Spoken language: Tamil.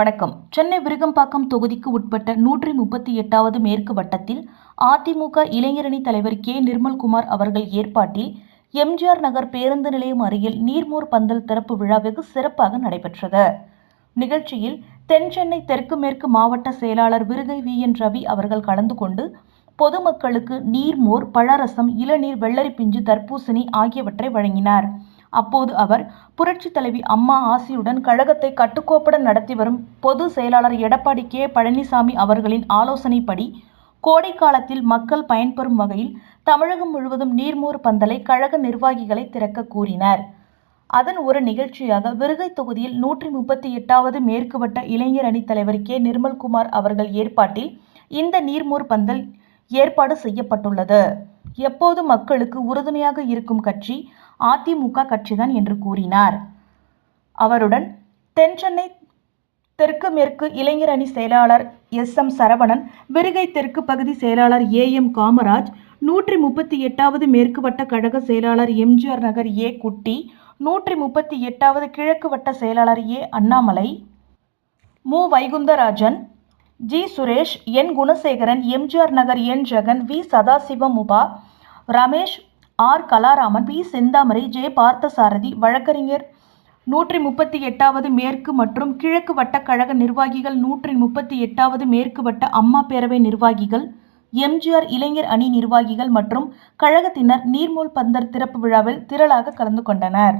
வணக்கம். சென்னை விருகம்பாக்கம் தொகுதிக்கு உட்பட்ட நூற்றி முப்பத்தி எட்டாவது மேற்கு வட்டத்தில் அதிமுக இளைஞரணி தலைவர் கே. நிர்மல்குமார் அவர்கள் ஏற்பாட்டில் எம்ஜிஆர் நகர் பேருந்து நிலையம் அருகில் நீர்மோர் பந்தல் திறப்பு விழா வெகு சிறப்பாக நடைபெற்றது. நிகழ்ச்சியில் தென் சென்னை தெற்கு மேற்கு மாவட்ட செயலாளர் விருகை வி. என். ரவி அவர்கள் கலந்து கொண்டு பொதுமக்களுக்கு நீர்மோர் பழரசம் இளநீர் வெள்ளரி பிஞ்சு தர்பூசணி ஆகியவற்றை வழங்கினார். அப்போது அவர் புரட்சி தலைவி அம்மா ஆசியுடன் கழகத்தை கட்டுக்கோப்புடன் நடத்தி வரும் பொது செயலாளர் எடப்பாடி கே. பழனிசாமி அவர்களின் ஆலோசனைப்படி கோடை காலத்தில் மக்கள் பயன்பெறும் வகையில் தமிழகம் முழுவதும் நீர்மோர் பந்தலை கழக நிர்வாகிகளை திறக்க கூறினர். அதன் ஒரு நிகழ்ச்சியாக விருகை தொகுதியில் நூற்றி முப்பத்தி எட்டாவது மேற்குவட்ட இளைஞர் அணி தலைவர் கே. நிர்மல்குமார் அவர்கள் ஏற்பாட்டில் இந்த நீர்மோர் பந்தல் ஏற்பாடு செய்யப்பட்டுள்ளது. எப்போது மக்களுக்கு உறுதுணையாக இருக்கும் கட்சி அதிமுக கட்சிதான் என்று கூறினார். அவருடன் தென்சென்னை தெற்கு மேற்கு இளைஞர் அணி செயலாளர் எஸ். எம். சரவணன் விருகை தெற்கு பகுதி செயலாளர் ஏ. எம். காமராஜ் நூற்றி முப்பத்தி எட்டாவது மேற்கு வட்ட கழக செயலாளர் எம்ஜிஆர் நகர் ஏ. குட்டி நூற்றி முப்பத்தி எட்டாவது கிழக்கு வட்ட செயலாளர் A. Annamalai M. Vaikundarajan G. Suresh N. Gunasekaran MGR Nagar N. Jagan V. Sadasivam உபா Ramesh R. Kalaraman P. Senthamarai J. Parthasarathy வழக்கறிஞர் நூற்றி முப்பத்தி எட்டாவது மேற்கு மற்றும் கிழக்கு வட்ட கழக நிர்வாகிகள் நூற்றி முப்பத்தி எட்டாவது மேற்கு வட்ட அம்மா பேரவை நிர்வாகிகள் எம்ஜிஆர் இளைஞர் அணி நிர்வாகிகள் மற்றும் கழகத்தினர் நீர்மூல் பந்தர் திறப்பு விழாவில் திரளாக கலந்து கொண்டனர்.